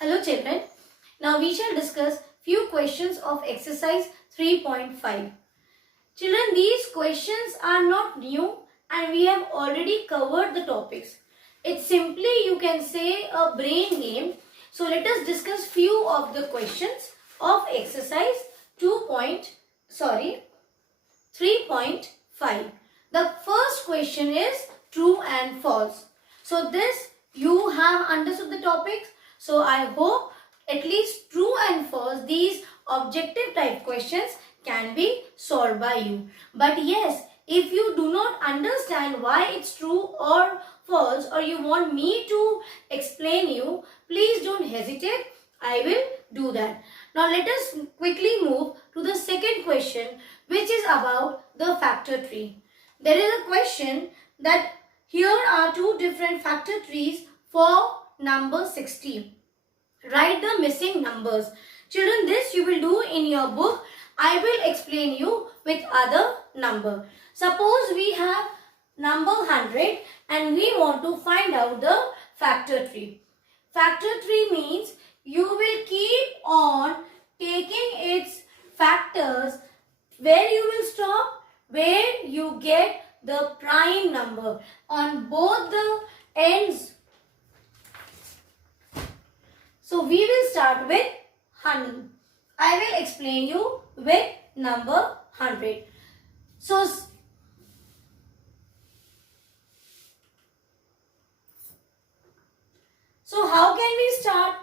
Hello children, now we shall discuss few questions of exercise 3.5. Children, these questions are not new and we have already covered the topics. It's simply, you can say, a brain game. So let us discuss few of the questions of exercise 3.5. The first question is true and false. So this you have understood the topics. So I hope at least true and false, these objective type questions can be solved by you. But yes, if you do not understand why it's true or false, or you want me to explain you, please don't hesitate. I will do that. Now let us quickly move to the second question, which is about the factor tree. There is a question that here are two different factor trees for number 60. Write the missing numbers. Children, this you will do in your book. I will explain you with other number. Suppose we have number 100 and we want to find out the factor tree. Factor tree means you will keep on taking its factors where you will stop, where you get the prime number on both the ends. So we will start with 100. I will explain you with number 100. So how can we start?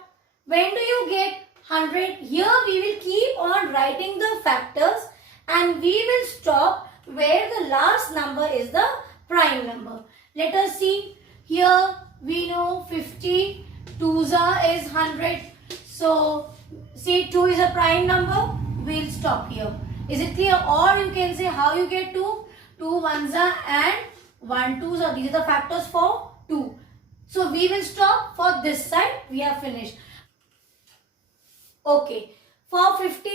When do you get 100? Here we will keep on writing the factors and we will stop where the last number is the prime number. Let us see. Here we know 50. 2s is 100. So see, 2 is a prime number. We'll stop here. Is it clear? Or you can say how you get 2. 2 1s and 1 2s. These are the factors for 2. So we will stop for this side. We have finished. Okay. For 50.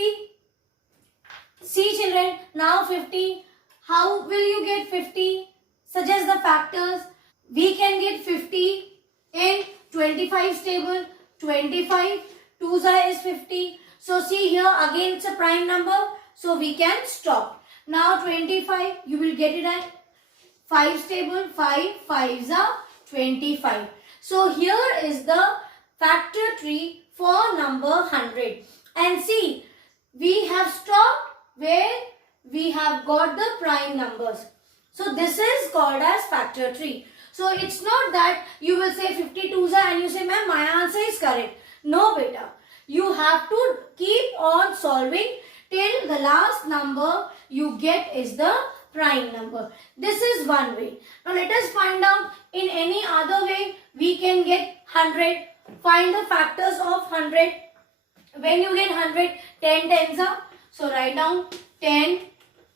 See children. Now 50. How will you get 50? Suggest the factors. We can get 50 in 25 table. 25. 2s is 50. So see here again it's a prime number. So we can stop. Now 25 you will get it at 5 table. 5 5s are 25. So here is the factor tree for number 100. And see, we have stopped where we have got the prime numbers. So this is called as factor tree. So it's not that you will say 52s and you say, ma'am, my answer is correct. No, beta. You have to keep on solving till the last number you get is the prime number. This is one way. Now let us find out in any other way we can get 100. Find the factors of 100. When you get 100, 10 tens are. So write down 10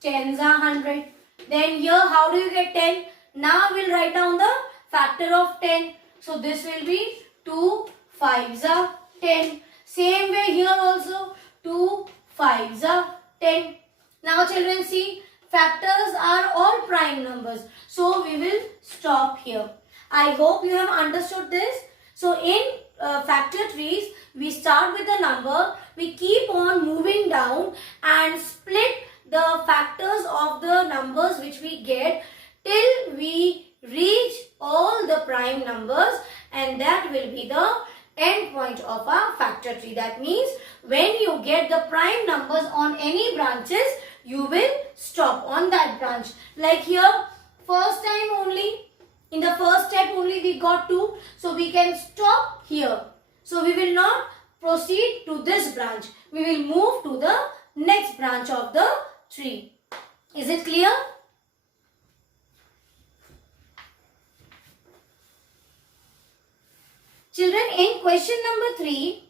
tens are 100. Then here how do you get 10? Now we'll write down the factor of 10. So this will be 2 5s are 10. Same way here also 2 5s are 10. Now children see, factors are all prime numbers. So we will stop here. I hope you have understood this. So in factor trees, we start with a number. We keep on moving down and split the factors of the numbers which we get till we reach all the prime numbers, and that will be the end point of our factor tree. That means when you get the prime numbers on any branches, you will stop on that branch. Like here, first time only, in the first step only we got 2. So we can stop here. So we will not proceed to this branch. We will move to the next branch of the tree. Is it clear? Children, in question number 3,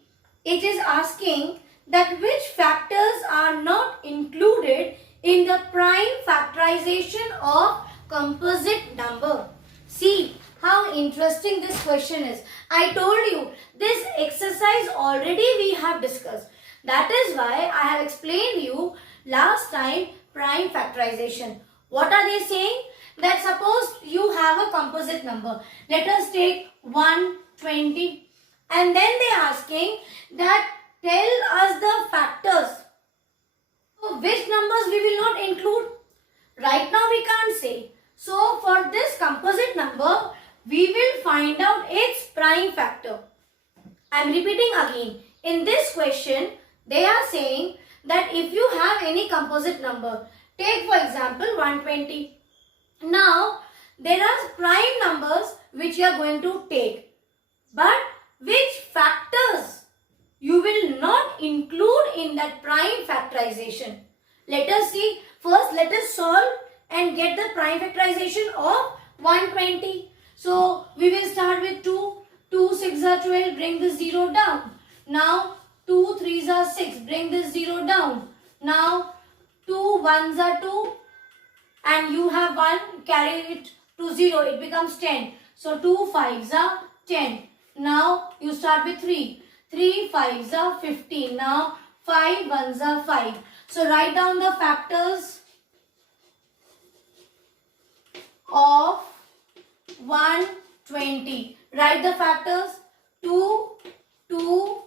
it is asking that which factors are not included in the prime factorization of composite number. See how interesting this question is. I told you this exercise already we have discussed. That is why I have explained you last time prime factorization. What are they saying? That suppose you have a composite number. Let us take 120 And then they are asking that tell us the factors. So which numbers we will not include? Right now we can't say. So for this composite number, we will find out its prime factor. I am repeating again. In this question, they are saying that if you have any composite number, take for example 120. Now, there are prime numbers which you are going to take. But which factors you will not include in that prime factorization? Let us see. First, let us solve and get the prime factorization of 120. So, we will start with 2. 2 6s are 12. Bring this 0 down. Now, 2 3s are 6. Bring this 0 down. Now, 2 1s are 2. And you have 1. Carry it to 0. It becomes 10. So, 2 5s are 10. Now, you start with 3. 3 5s are 15. Now, 5 1s are 5. So, write down the factors of 120. Write the factors. 2, 2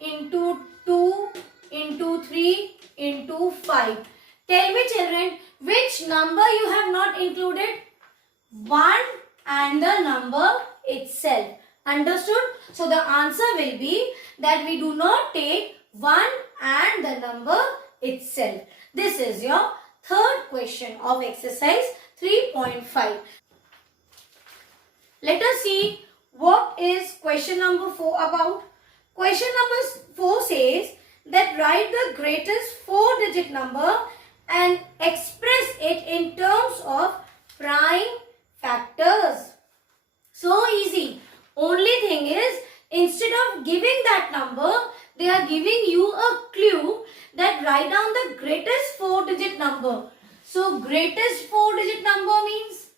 into 2 into 3 into 5. Tell me children, which number you have not included? 1 and the number itself. Understood? So the answer will be that we do not take 1 and the number itself. This is your third question of exercise 3.5. Let us see what is question number 4 about. Question number 4 says that write the greatest 4-digit number and express it in terms of prime factors. So easy. Only thing is, instead of giving that number, they are giving you a clue that write down the greatest 4-digit number. So greatest 4-digit number means,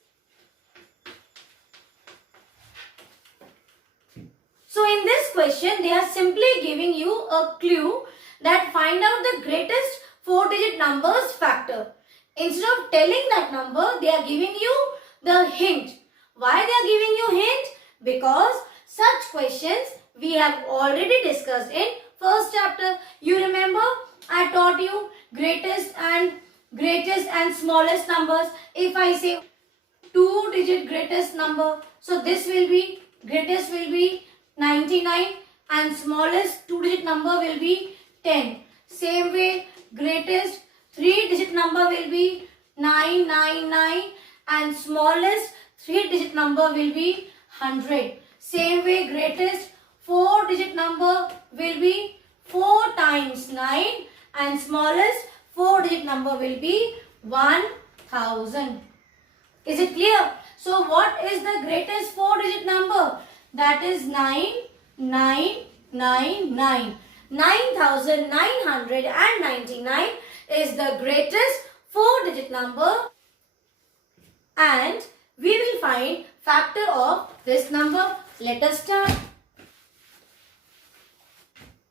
so in this question, they are simply giving you a clue that find out the greatest 4-digit numbers factor. Instead of telling that number, they are giving you the hint. Why they are giving you hint? Because such questions we have already discussed in first chapter. You remember I taught you greatest and smallest numbers. If I say 2-digit greatest number, so this will be, greatest will be 99 and smallest 2-digit number will be 10. Same way, greatest 3-digit number will be 999 and smallest 3-digit number will be 100. Same way, greatest 4-digit number will be 4 times 9 and smallest 4-digit number will be 1000. Is it clear? So what is the greatest 4-digit number? That is 9999. 9999 is the greatest 4-digit number, and we will find factor of this number. Let us start.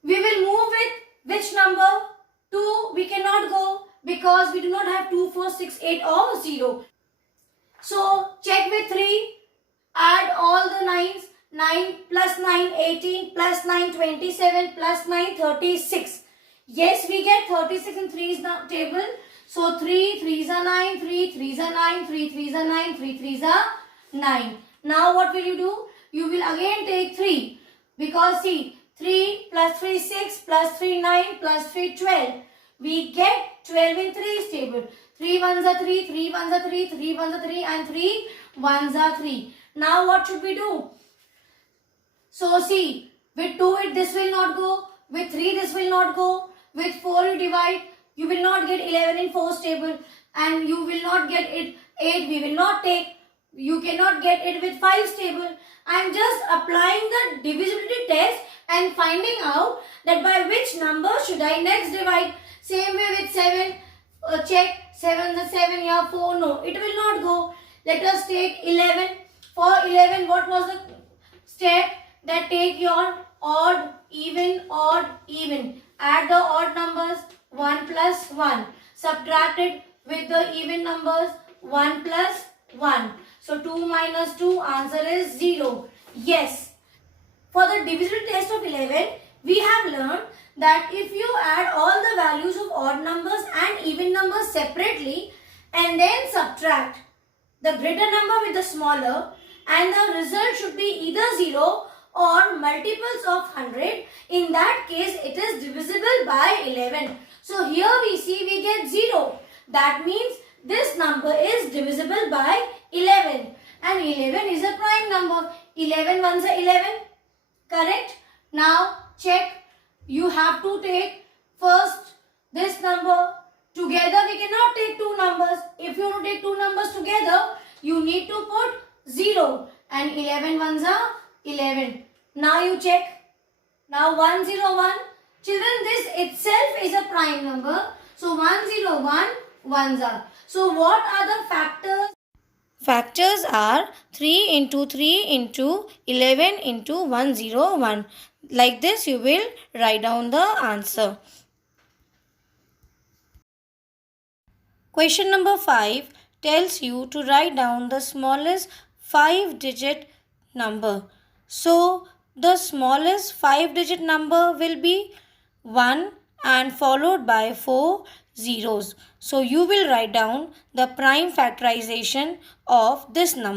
We will move with which number? 2 we cannot go because we do not have 2, 4, 6, 8 or 0. So check with 3. Add all the 9s. 9 plus 9, 18 plus 9, 27 plus 9, 36. Yes, we get 36 in 3's table. So 3 3's are 9, 3 3's are 9, 3 3's are 9, 3 3's are 9. Now what will you do? You will again take 3. Because see, 3 plus 3 6 plus 3 9 plus 3 12. We get 12 in 3's table. 3 1's are 3, 3 1's are 3, 3 1's are 3 and 3 1's are 3. Now what should we do? So see, with 2 this will not go, with 3 this will not go, with 4 you divide, you will not get 11 in 4's table and you will not get it 8, we will not take, you cannot get it with 5's table. I am just applying the divisibility test and finding out that by which number should I next divide. Same way with 7, check 7 the 7 here, 4, no, it will not go. Let us take 11. For 11, what was the step? That take your odd, even. Add the odd numbers 1 plus 1. Subtract it with the even numbers 1 plus 1. So 2 minus 2, answer is 0. Yes. For the divisibility test of 11, we have learned that if you add all the values of odd numbers and even numbers separately and then subtract the greater number with the smaller, and the result should be either 0 or multiples of 100. In that case, it is divisible by 11. So here we see we get 0. That means this number is divisible by 11. And 11 is a prime number. 11 ones are 11. Correct? Now check. You have to take first this number. Together we cannot take two numbers. If you want to take two numbers together, you need to put 0. And 11 ones are 11. Now you check. Now 101. Children, this itself is a prime number. So 101 ones are. So what are the factors? Factors are 3 into 3 into 11 into 101. Like this you will write down the answer. Question number 5 tells you to write down the smallest 5-digit number. So the smallest 5-digit number will be 1 and followed by 4 zeros. So you will write down the prime factorization of this number.